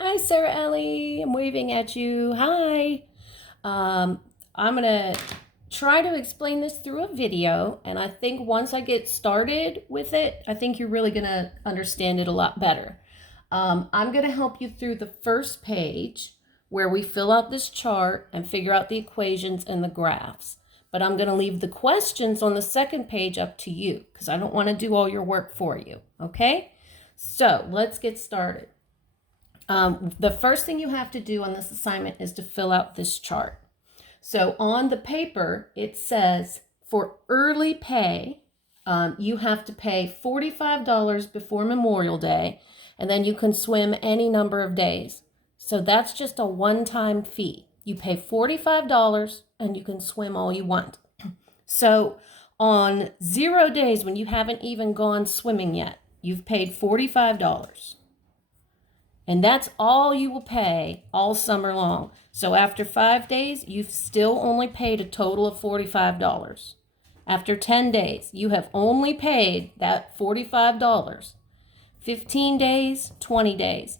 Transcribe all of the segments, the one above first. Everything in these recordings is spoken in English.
Hi, Sarah Ellie. I'm waving at you. Hi. I'm going to try to explain this through a video, and I think once I get started with it, I think you're really going to understand it a lot better. I'm going to help you through the first page where we fill out this chart and figure out the equations and the graphs. But I'm going to leave the questions on the second page up to you because I don't want to do all your work for you. Okay? So let's get started. The first thing you have to do on this assignment is to fill out this chart. So on the paper, it says for early pay, you have to pay $45 before Memorial Day, and then you can swim any number of days. So that's just a one-time fee. You pay $45 and you can swim all you want. So on 0 days when you haven't even gone swimming yet, you've paid $45. And that's all you will pay all summer long. So after 5 days, you've still only paid a total of $45. After 10 days, you have only paid that $45. 15 days, 20 days.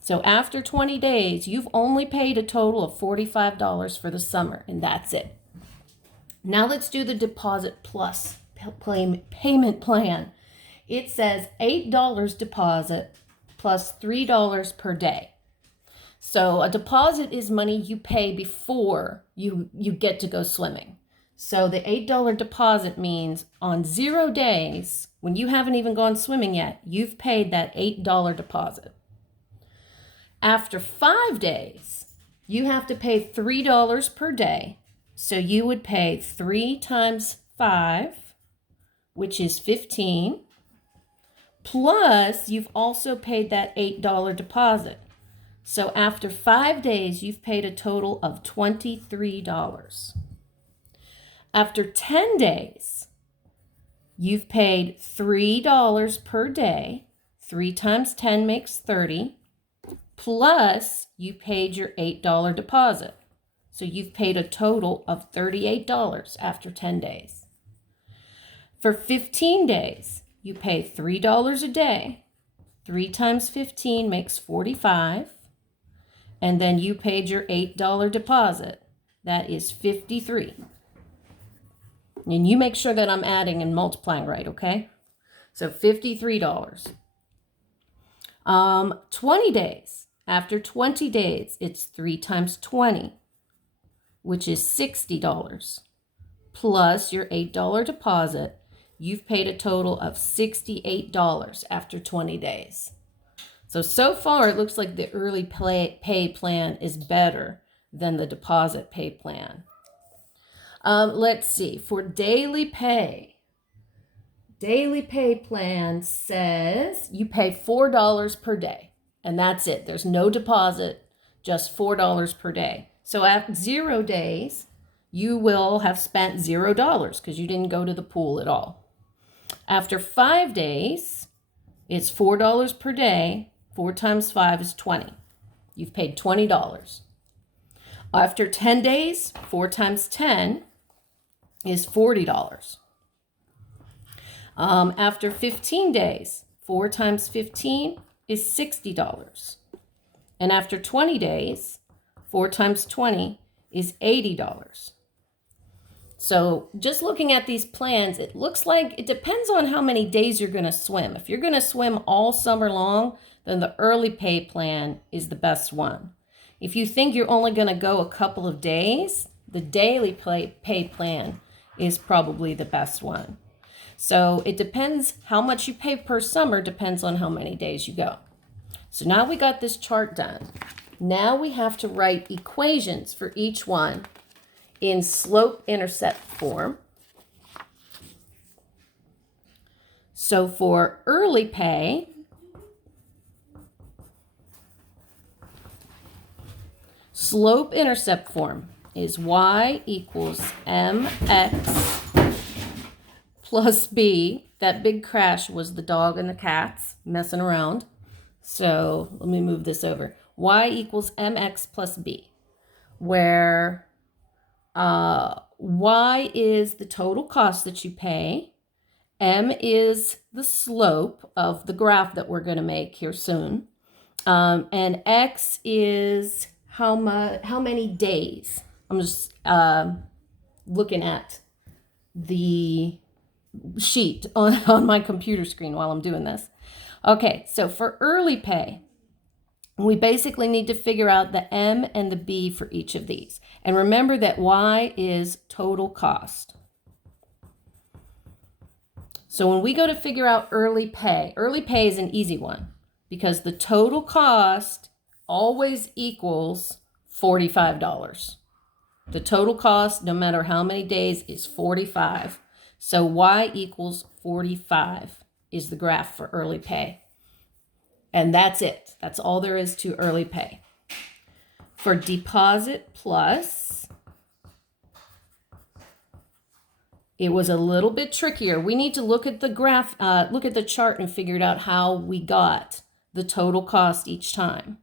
So after 20 days, you've only paid a total of $45 for the summer, and that's it. Now let's do the deposit plus payment plan. It says $8 deposit plus $3 per day. So a deposit is money you pay before you get to go swimming. So the $8 deposit means on 0 days, when you haven't even gone swimming yet, you've paid that $8 deposit. After 5 days, you have to pay $3 per day. So you would pay 3 times 5, which is 15. Plus, you've also paid that $8 deposit. So after 5 days, you've paid a total of $23. After 10 days, you've paid $3 per day. 3 times 10 makes 30. Plus, you paid your $8 deposit. So you've paid a total of $38 after 10 days. For 15 days, you pay $3 a day. 3 times 15 makes 45. And then you paid your $8 deposit. That is 53. And you make sure that I'm adding and multiplying right, okay? So $53. 20 days. After 20 days, it's 3 times 20, which is $60. Plus your $8 deposit. You've paid a total of $68 after 20 days. So far, it looks like the early pay plan is better than the deposit pay plan. Let's see. For daily pay plan says you pay $4 per day, and that's it. There's no deposit, just $4 per day. So at 0 days, you will have spent $0 because you didn't go to the pool at all. After 5 days, it's $4 per day. 4 times 5 is 20. You've paid $20. After 10 days, 4 times 10 is $40. After 15 days, 4 times 15 is $60. And after 20 days, 4 times 20 is $80. So just looking at these plans, it looks like it depends on how many days you're going to swim. If you're going to swim all summer long, then the early pay plan is the best one. If you think you're only going to go a couple of days, the daily pay plan is probably the best one. So it depends how much you pay per summer, depends on how many days you go. So now we got this chart done. Now we have to write equations for each one in slope-intercept form. So for early pay, slope-intercept form is y equals mx plus b. That big crash was the dog and the cats messing around. So let me move this over. Y equals mx plus b, where y is the total cost that you pay. M is the slope of the graph that we're going to make here soon. And X is how many days. I'm just looking at the sheet on my computer screen while I'm doing this. Okay, so for early pay, we basically need to figure out the M and the B for each of these. And remember that Y is total cost. So when we go to figure out early pay is an easy one because the total cost always equals $45. The total cost, no matter how many days, is 45. So Y equals 45 is the graph for early pay. And that's it. That's all there is to early pay. For deposit plus, it was a little bit trickier. We need to look at the graph, look at the chart and figure out how we got the total cost each time.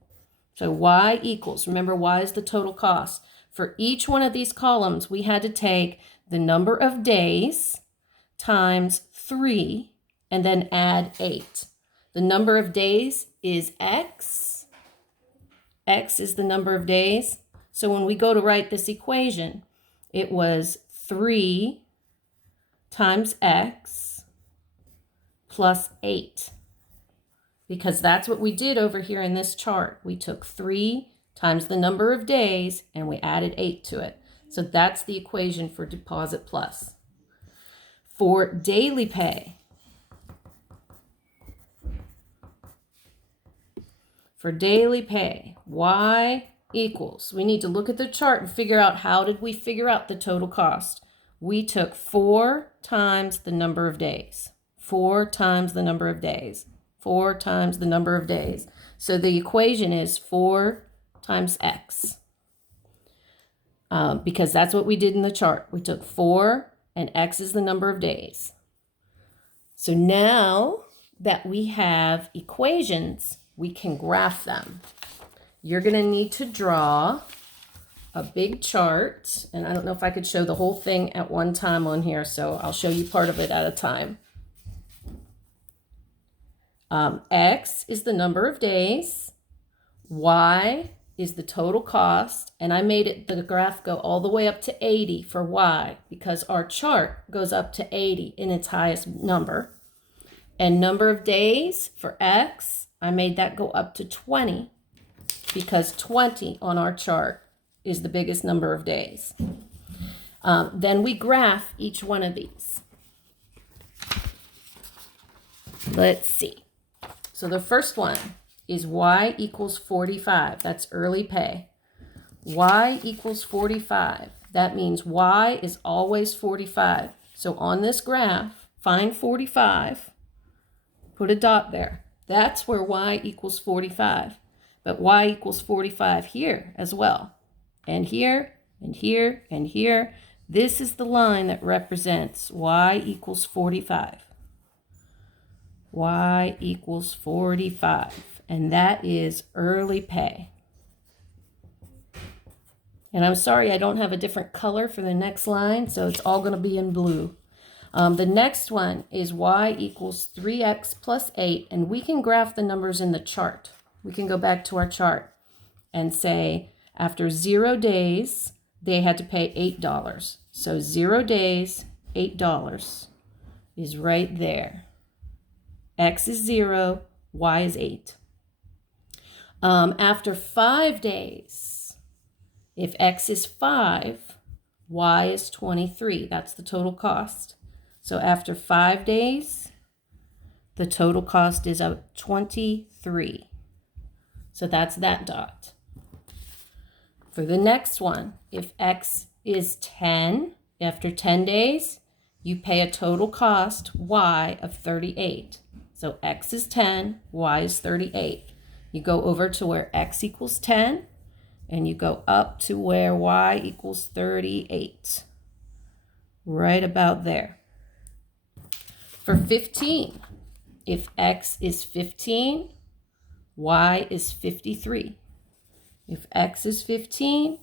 So Y equals, remember Y is the total cost. For each one of these columns, we had to take the number of days times 3 and then add 8. The number of days is X. X is the number of days. So when we go to write this equation, it was 3 times X plus 8. Because that's what we did over here in this chart. We took 3 times the number of days and we added 8 to it. So that's the equation for deposit plus. For daily pay, Y equals, we need to look at the chart and figure out how did we figure out the total cost. We took 4 times the number of days. 4 times the number of days. 4 times the number of days. So the equation is 4 times X. Because that's what we did in the chart. We took 4 and X is the number of days. So now that we have equations, we can graph them. You're going to need to draw a big chart, and I don't know if I could show the whole thing at one time on here, so I'll show you part of it at a time. X is the number of days, Y is the total cost, and I made the graph go all the way up to 80 for Y because our chart goes up to 80 in its highest number. And number of days for X, I made that go up to 20 because 20 on our chart is the biggest number of days. Then we graph each one of these. Let's see. So the first one is Y equals 45. That's early pay. Y equals 45. That means Y is always 45. So on this graph, find 45, put a dot there. That's where Y equals 45. But Y equals 45 here as well. And here, and here, and here. This is the line that represents Y equals 45. Y equals 45. And that is early pay. And I'm sorry I don't have a different color for the next line, so it's all going to be in blue. The next one is Y equals 3X plus 8, and we can graph the numbers in the chart. We can go back to our chart and say after 0 days, they had to pay $8. So 0 days, $8 is right there. X is 0, Y is 8. After 5 days, if X is 5, Y is 23. That's the total cost. So after 5 days, the total cost is 23. So that's that dot. For the next one, if X is 10, after 10 days, you pay a total cost, Y, of 38. So X is 10, Y is 38. You go over to where X equals 10, and you go up to where Y equals 38. Right about there. For 15, if X is 15, Y is 53. If X is 15,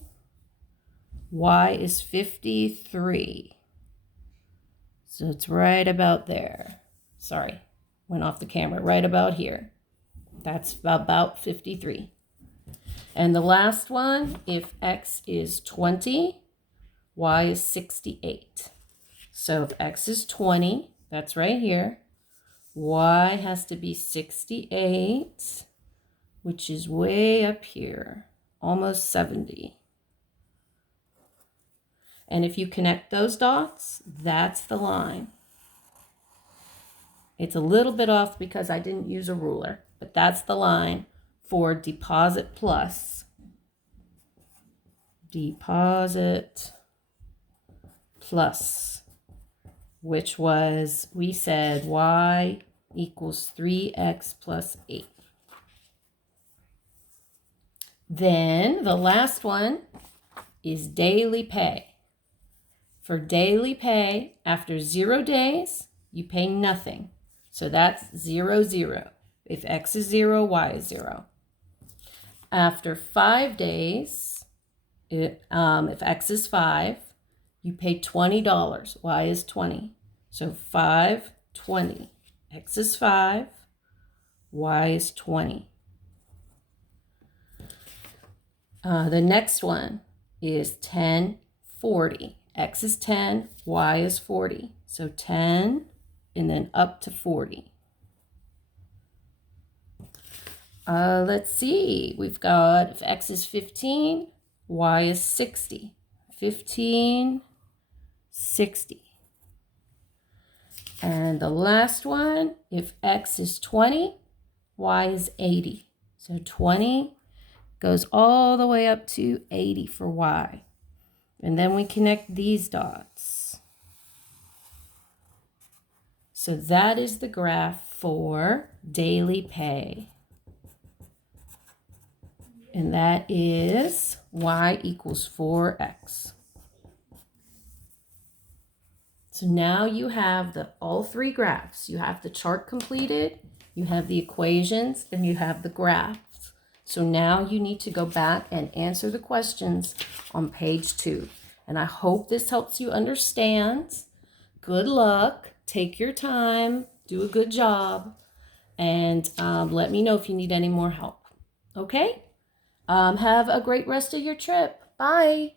Y is 53. So it's right about there. Sorry, went off the camera. Right about here. That's about 53. And the last one, if x is 20, y is 68. So if x is 20, that's right here, y has to be 68, which is way up here, almost 70. And if you connect those dots, that's the line. It's a little bit off because I didn't use a ruler, but that's the line for deposit plus. Deposit plus, which was, we said y equals 3x plus 8. Then the last one is daily pay. For daily pay, after 0 days, you pay nothing. So that's 0, 0. If x is 0, y is 0. After 5 days, if x is 5, you pay $20. Y is 20. So 5, 20. X is 5, y is 20. The next one is 10, 40. X is 10, y is 40. So 10 and then up to 40. Let's see. We've got if x is 15, y is 60. 15, 60. And the last one, if x is 20, y is 80. So 20 goes all the way up to 80 for y. And then we connect these dots. So that is the graph for daily pay. And that is y equals 4x. So now you have all 3 graphs. You have the chart completed, you have the equations, and you have the graphs. So now you need to go back and answer the questions on page 2. And I hope this helps you understand. Good luck. Take your time. Do a good job. And let me know if you need any more help. Okay? Have a great rest of your trip. Bye.